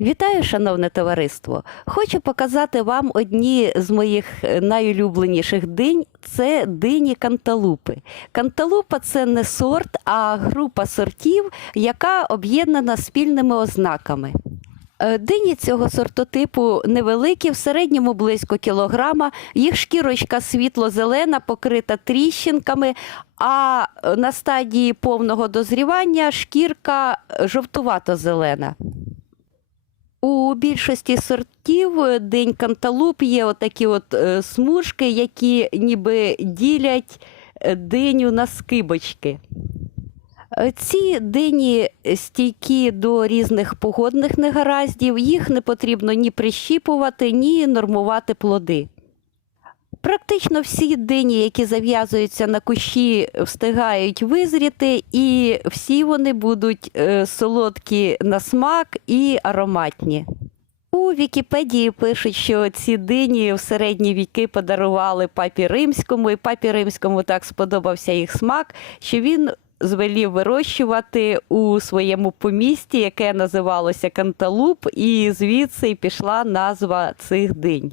Вітаю, шановне товариство! Хочу показати вам одні з моїх е, найулюбленіших динь. Це дині канталупи. Канталупа це не сорт, а група сортів, яка об'єднана спільними ознаками. Е, Дині цього сортотипу невеликі, в середньому близько кілограма. Їх шкірочка світло-зелена, покрита тріщинками, а е, на стадії повного дозрівання шкірка жовтувато-зелена. У більшості сортів е, день канталуп є отакі от е, смужки, які ніби ділять е, диню на скибочки. Ці дині стійкі до різних погодних негараздів, їх не потрібно ні прищіпувати, ні нормувати плоди. Практично всі дині, які зав'язуються на кущі, встигають визріти, і всі вони будуть е, солодкі на смак і ароматні. У Вікіпедії пишуть, що ці дині в середні віки подарували папі римському, і папі римському так сподобався їх смак, що він звелів вирощувати у своєму помісті, яке називалося Канталуп, і звідси пішла назва цих динь.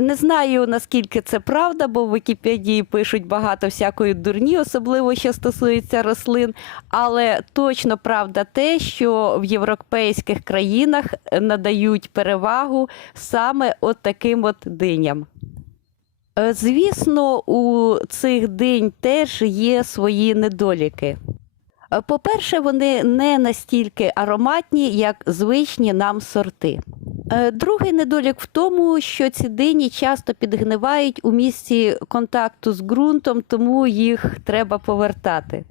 Не знаю, наскільки це правда, бо в Вікіпедії пишуть багато всякої дурні, особливо що стосується рослин. Але точно правда те, що в європейських країнах надають перевагу саме от таким от диням. Е, Звісно, у цих динь теж є свої недоліки. Е, По-перше, вони не настільки ароматні, як звичні нам сорти. Е, Другий недолік в тому, що ці дині часто підгнивають у місці контакту з ґрунтом, тому їх треба повертати.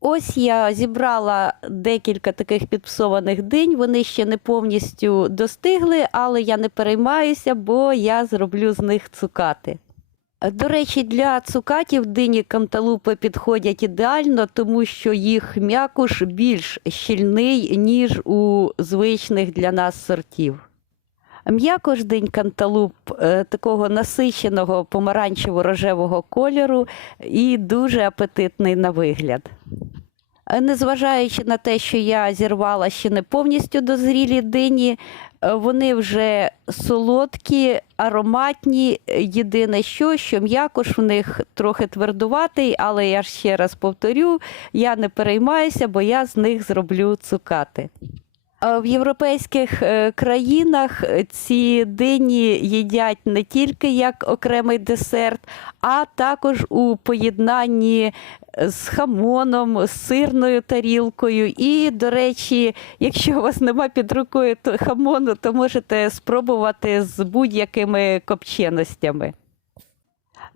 Ось я зібрала декілька таких підпсованих динь. Вони ще не повністю достигли, але я не переймаюся, бо я зроблю з них цукати. До речі, для цукатів дині канталупи підходять ідеально, тому що їх м'якуш більш щільний, ніж у звичних для нас сортів. М'якош динь канталуп е, такого насиченого помаранчево-рожевого кольору і дуже апетитний на вигляд. Е, Незважаючи на те, що я зірвала ще не повністю дозрілі дині, е, вони вже солодкі, ароматні. Єдине що, що м'якош в них трохи твердуватий, але я ще раз повторю, я не переймаюся, бо я з них зроблю цукати. А В європейських е, країнах е, ці дині їдять не тільки як окремий десерт, а також у поєднанні з хамоном, з сирною тарілкою. І, до речі, якщо у вас нема під рукою хамону, то можете спробувати з будь-якими копченостями.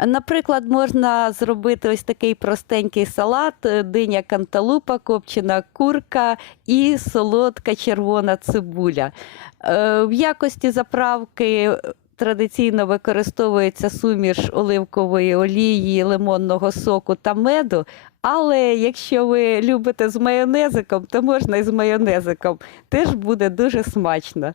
Наприклад, можна зробити ось такий простенький салат: е, диня канталупа, копчена курка і солодка червона цибуля. Е, В якості заправки традиційно використовується суміш оливкової олії, лимонного соку та меду. Але якщо ви любите з майонезиком, то можна і з майонезиком. Теж буде дуже смачно.